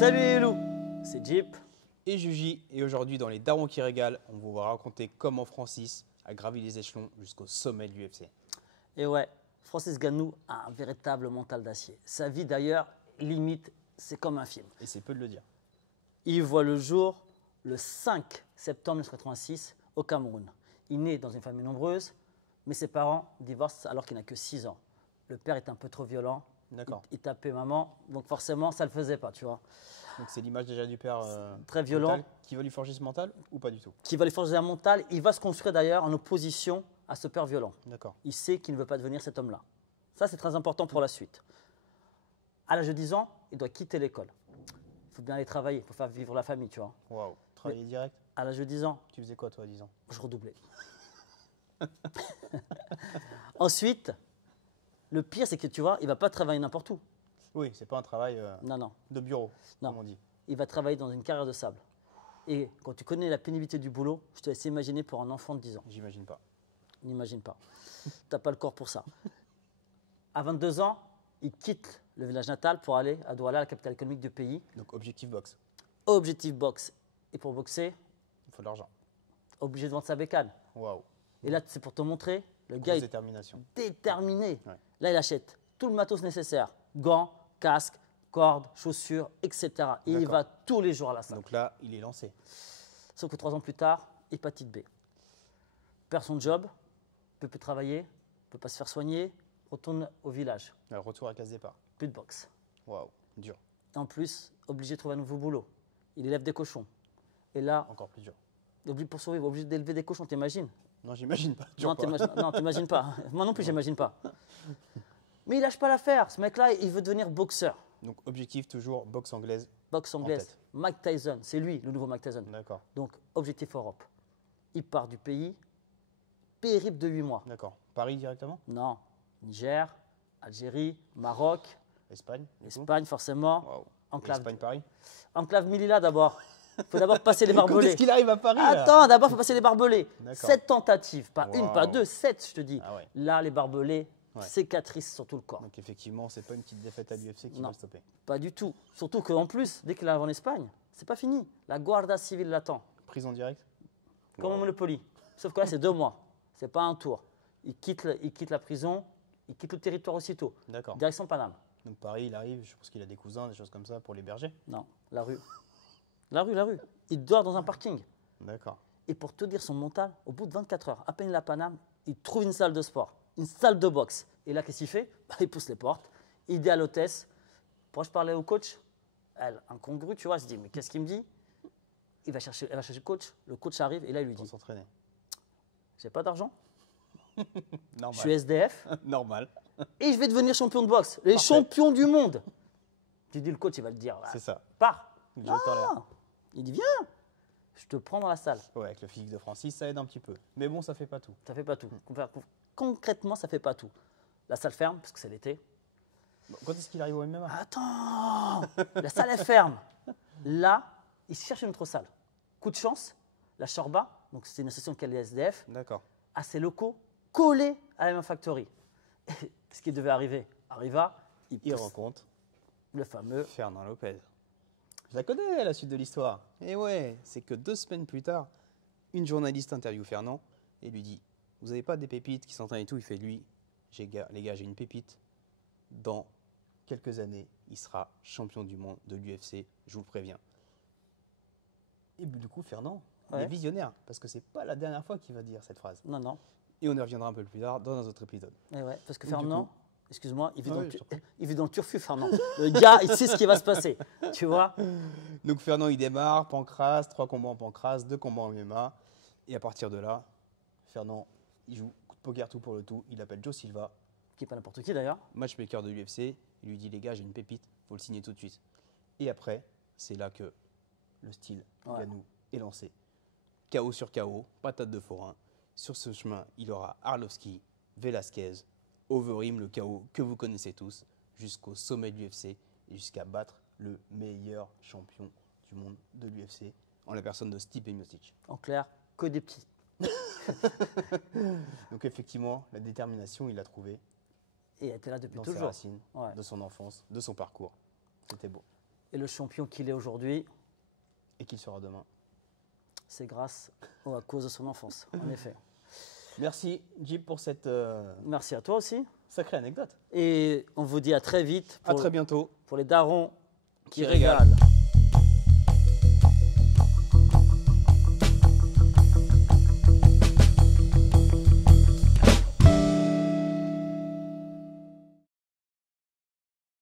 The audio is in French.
Salut les loups, c'est Jeep. Et Juji, et aujourd'hui dans les Darons qui régalent, on va vous raconter comment Francis a gravi les échelons jusqu'au sommet de l'UFC. Et ouais, Francis Ngannou a un véritable mental d'acier. Sa vie d'ailleurs, limite, c'est comme un film. Et c'est peu de le dire. Il voit le jour le 5 septembre 1986 au Cameroun. Il naît dans une famille nombreuse, mais ses parents divorcent alors qu'il n'a que 6 ans. Le père est un peu trop violent, D'accord. il tapait maman, donc forcément ça ne le faisait pas, tu vois. Donc c'est l'image déjà du père Très violent. brutal, qui va lui forger ce mental ou pas du tout? Qui va lui forger un mental, il va se construire d'ailleurs en opposition à ce père violent. D'accord. Il sait qu'il ne veut pas devenir cet homme-là. Ça, c'est très important pour la suite. À l'âge de 10 ans, il doit quitter l'école. Il faut bien aller travailler, il faut faire vivre la famille, tu vois. Waouh. Travailler direct? À l'âge de 10 ans, Tu faisais quoi toi à 10 ans? je redoublais. Ensuite, le pire, c'est que tu vois, il ne va pas travailler n'importe où. Oui, c'est pas un travail Non. de bureau, Non. comme on dit. Il va travailler dans une carrière de sable. Et quand tu connais la pénibilité du boulot, je te laisse imaginer pour un enfant de 10 ans. J'imagine pas. N'imagine pas. Tu n'as pas le corps pour ça. À 22 ans, il quitte le village natal pour aller à Douala, la capitale économique du pays. Donc objectif boxe. Objectif boxe. Et pour boxer, Il faut de l'argent. obligé de vendre sa bécane. Waouh. Et là, c'est pour te montrer, le gars Grosse est détermination. déterminé. Ouais. Là, il achète tout le matos nécessaire. Gants, casques, cordes, chaussures, etc. Et il D'accord. va tous les jours à la salle. Donc là, il est lancé. Sauf que 3 ans plus tard, hépatite B. Perd son job, ne peut plus travailler, ne peut pas se faire soigner, retourne au village. Alors, retour à case départ. Plus de boxe. Waouh. Dur. Et en plus, obligé de trouver un nouveau boulot. Il élève des cochons. Et là, Encore plus dur. obligé pour survivre, obligé d'élever des cochons, t'imagines? Non, j'imagine pas. Non, Toujours pas. t'imagines pas. Moi non plus, j'imagine pas. Mais il lâche pas l'affaire. Ce mec-là, il veut devenir boxeur. Donc objectif toujours boxe anglaise. Boxe anglaise. tête. Mike Tyson, c'est lui, le nouveau Mike Tyson. D'accord. Donc, objectif Europe. Il part du pays, périple de 8 mois. D'accord. Paris directement? Non, Niger, Algérie, Maroc, Espagne? du coup Espagne forcément. Waouh. Enclave, Espagne-Paris? enclave Melilla d'abord. Il faut d'abord passer les Quand barbelés. est-ce qu'il arrive à Paris là Attends, d'abord, il faut passer les barbelés. D'accord. 7 tentatives, pas une, pas Waouh. deux, 7, je te dis. Ah ouais. Là, les barbelés, Ouais. cicatrices sur tout le corps. Donc effectivement, c'est pas une petite défaite à l'UFC qui Non. va le stopper. Pas du tout. Surtout qu'en plus, dès qu'il arrive en Espagne, c'est pas fini. La Guardia Civile l'attend, Prison directe? comme au Monopoly. Sauf que là, c'est 2 mois. C'est pas un tour. Il quitte la prison, il quitte le territoire aussitôt. D'accord. Direction Paname. Donc Paris, il arrive, je pense qu'il a des cousins, des choses comme ça pour l'héberger. Non, la rue. La rue. Il dort dans un parking. D'accord. Et pour te dire son mental, au bout de 24 heures, à peine la Paname, il trouve une salle de sport, une salle de boxe. Et là, qu'est-ce qu'il fait? Il pousse les portes, il dit à l'hôtesse, pourrais-je parler au coach? Elle, incongrue, tu vois, elle se dit, mais qu'est-ce qu'il me dit? Elle va chercher le coach arrive et là, il lui Pour dit, s'entraîner. j'ai pas d'argent, Normal. je suis SDF Normal. et je vais devenir champion de boxe, les Parfait. champions du monde. Tu dis, le coach, il va te dire, C'est ça. pars. Le jeu est en l'air. Non. Il dit, viens, je te prends dans la salle. Ouais, avec le physique de Francis, ça aide un petit peu. Mais bon, ça fait pas tout. Ça fait pas tout. Concrètement, ça fait pas tout. La salle ferme, parce que c'est l'été. Bon, quand est-ce qu'il arrive au MMA? Attends, la salle est ferme. Là, il cherche une autre salle. Coup de chance, la Shorba, donc c'est une association qui a les SDF, D'accord. a ses locaux collés à la même factory. Et ce qui devait arriver arriva. Il pousse rencontre le fameux. Fernand Lopez. Je la connais, la suite de l'histoire. Et ouais, c'est que 2 semaines plus tard, une journaliste interviewe Fernand et lui dit, vous n'avez pas des pépites qui s'entraînent et tout? Il fait, lui, les gars, j'ai une pépite. Dans quelques années, il sera champion du monde de l'UFC, je vous le préviens. Et du coup, Fernand, il Ouais. est visionnaire, parce que c'est pas la dernière fois qu'il va dire cette phrase. Non. Et on y reviendra un peu plus tard dans un autre épisode. Eh ouais, parce que Donc, du Fernand, coup- excuse-moi, il vit, Ah dans oui, le je t'en prie. il vit dans le turfu, Fernand. Le gars, il sait ce qui va se passer. Tu vois? Donc Fernand, il démarre, pancrace, 3 combats en pancrace, 2 combats en MMA. Et à partir de là, Fernand, il joue coup de poker tout pour le tout. Il appelle Joe Silva, Qui est pas n'importe qui d'ailleurs. matchmaker de l'UFC. Il lui dit, les gars, j'ai une pépite, faut le signer tout de suite. Et après, c'est là que le style Ouais. Ngannou est lancé. KO sur KO, patate de forain. Sur ce chemin, il aura Arlovski, Velasquez, Overeem, le KO que vous connaissez tous, jusqu'au sommet de l'UFC et jusqu'à battre le meilleur champion du monde de l'UFC en la personne de Stipe Miocic. En clair, que des petits. Donc effectivement, la détermination, il l'a trouvée Et elle était là depuis dans ses toujours. racines, Ouais. de son enfance, de son parcours. C'était beau. Et le champion qu'il est aujourd'hui, Et qu'il sera demain. c'est grâce ou à cause de son enfance, en effet. Merci, Jib, pour cette Merci à toi aussi. sacrée anecdote. Et on vous dit à très vite À très bientôt. pour les darons qui Qui régalent. régalent.